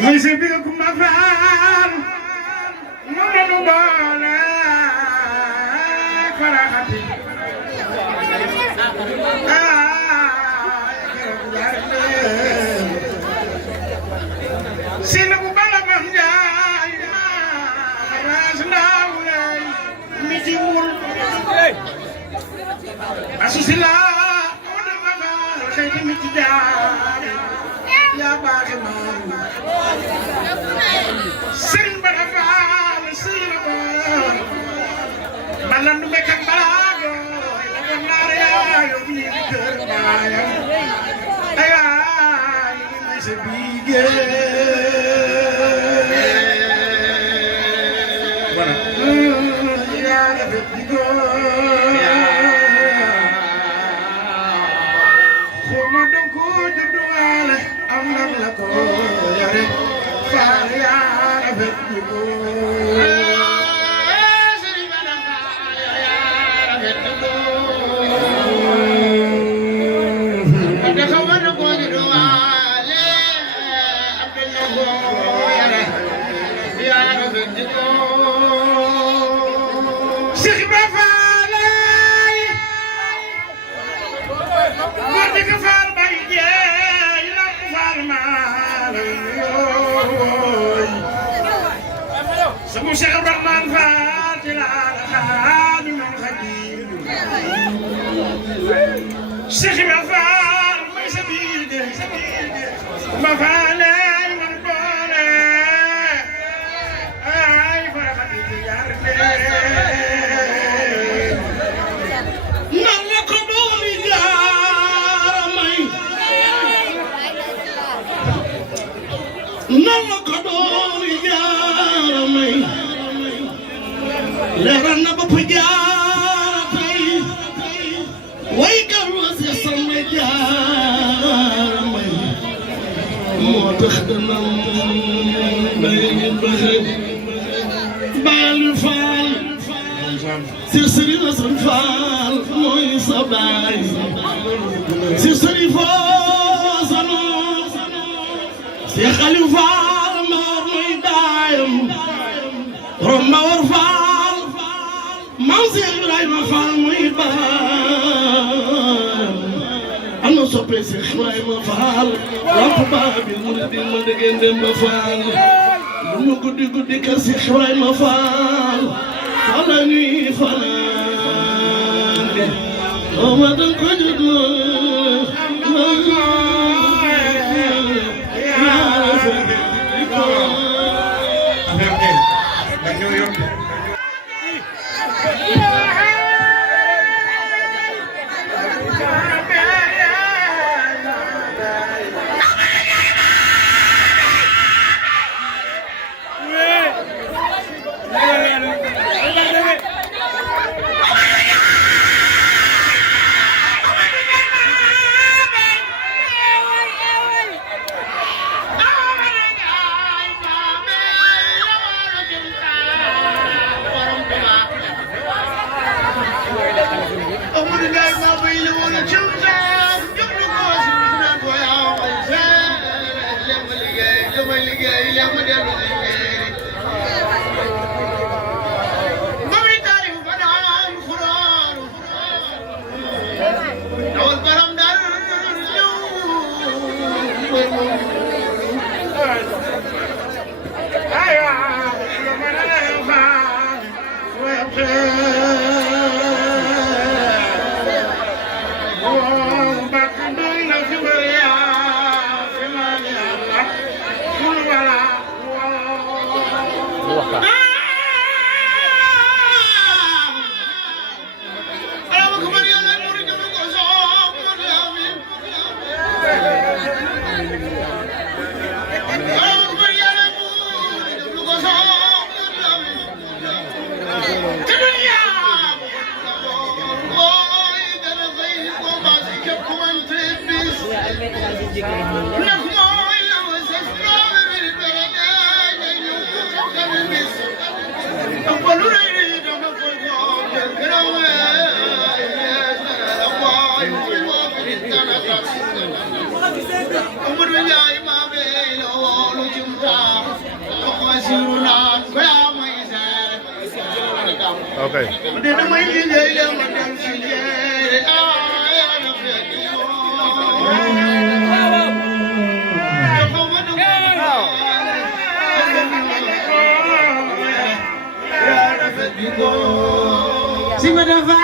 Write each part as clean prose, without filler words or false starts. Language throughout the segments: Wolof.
Musibikum mafan Nunu bana Farahati Sinabu bala manjay Rasnaule Mitimul Asusila Oda baba Seydi mitijay Ya baaxe man Serigne Bada Fall Serigne Ba balandu mek ak balago la nar ya yo bi keur baayam ay ay ni se bige voilà ya la bigo xoma don ko juddu wala am nak la ko yare faal ya la bigo Sabu Cheikh Ibrahima Fatil Al-Khadim Al-Khadim Cheikh Ibrahima Fall may sabide ma faale man boole ay farakati yarde nalla ko doomi jaamay nalla ko doomi jaamay leeral na bopp jaaratay way garwas ya sama jaaramay moo tax danam day bëxe Baalu Faal si Sëriñ Asan Faal mooy sa baay si Sëriñ Foosano si Xaliw Faal maar mooy baayam Roma war Faal Maam si Ibrahima Faal mooy baayam am na soppe si Ibrahima Faal lamp baabi muridin ma dëggeen dem ba Faal lu mu guddi guddi kër si Ibrahima Faal fa la ñuy fanaan oo ma dan ko judd Amadou Ndiaye maa ngi lay kay de damay liggéey yow ma dem ci Sima dafa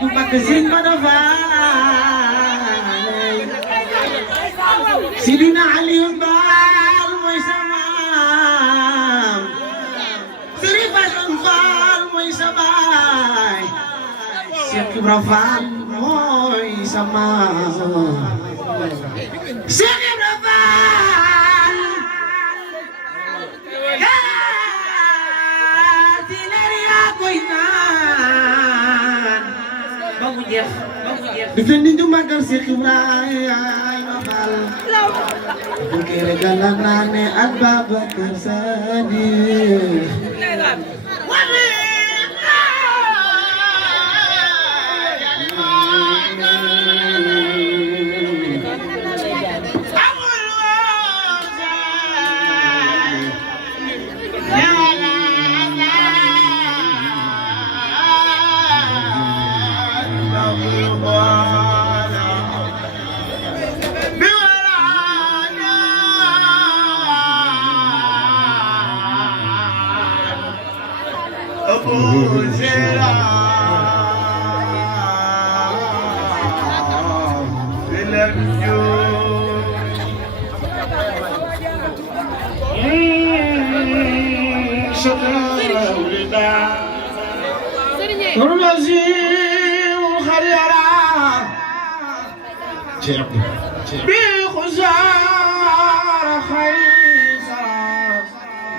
du mag Sima dafa Sidina Ali Baal mooy sama Sëriñ Fasan Faal mooy sa baay Cheikh Ibra Faal mooy sama Cheikh Ibra Faal di leer yaa koy naan ba mu jeex def leen di ñu màggal Cheikh Ibrahima Faal bu kere gala naane ak Babacar Sadiq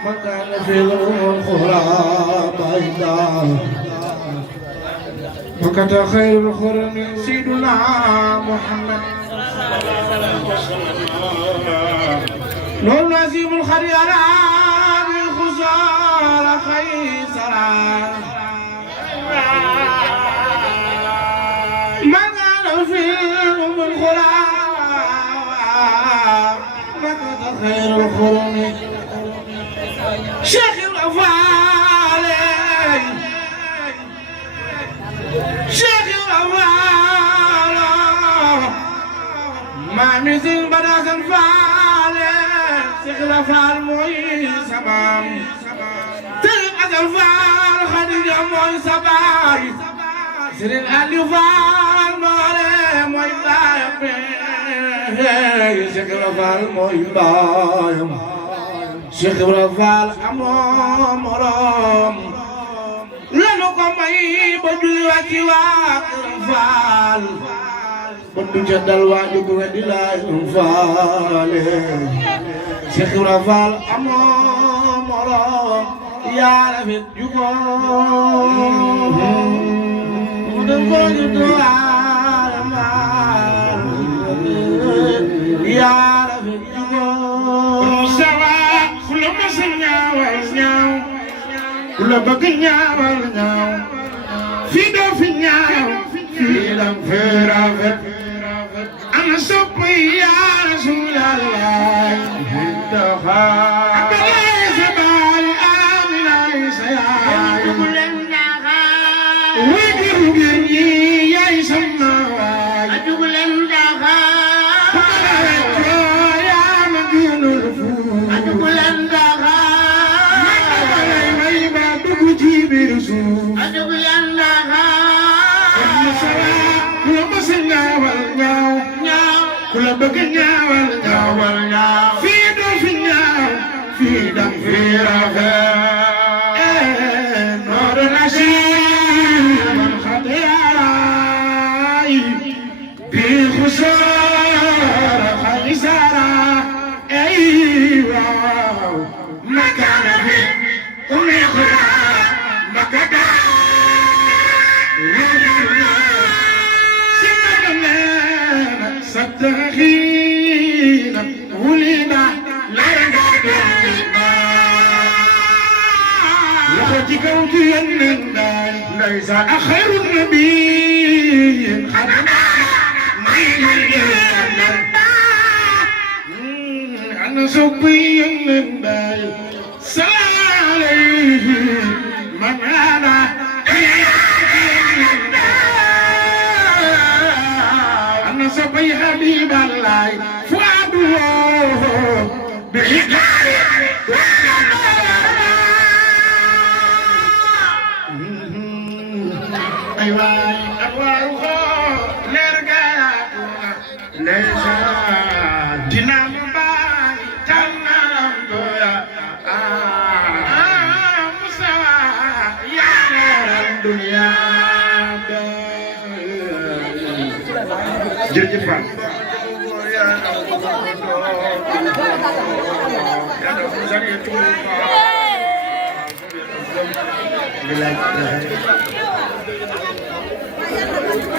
مكان في الخراب أيضا مكان خير الخرم سيدنا محمد نور نزيم الخريرة بخزار خيسرا مكان في الخراب مكان خير الخرم شيخ الغفالي شيخ الغفالي ما مثل بداس الفالي شيخ الغفال موي سبام تلقى الفال خديجة موي سباي سر الألفال مولي موي بايم شيخ الغفال موي بايم Cheikh Ibra Fall amoo morom lanu ko may ba julli wàcc waa Kër Fall ba du ca dal waaju ko weddi laay faale Cheikh Ibra Fall amoo morom yaa rafet jugo mu dem ko ju doarama yaa rafet jugo kula bëgg ñaawal ñaaw fii doo fi ñaaw fii dam fee rafet ana sopp yaa Rasulallah Abdoulaye sa baay Amina sa yaay wajur ngeen ñi yaay sama waay yaa ma gënal fuuf kula bëgg ñaawal ñaawal ñaaw fii doo fi ñaaw fii dam fi rafet noor na si man xatiyaay bi xusaara xaysara ay waaw makana fi umeexura makata ستخينا ولينا لا يقدرنا لخوتك وجينا ليس خير النبي خدنا ما يجينا صبي من باي سالي من أنا أنا صبي حبيب الله فؤاده بحكاية أيوة أبوه لرجع ليس دينام باي تنام دويا مسوا يا الدنيا جرجف فان يا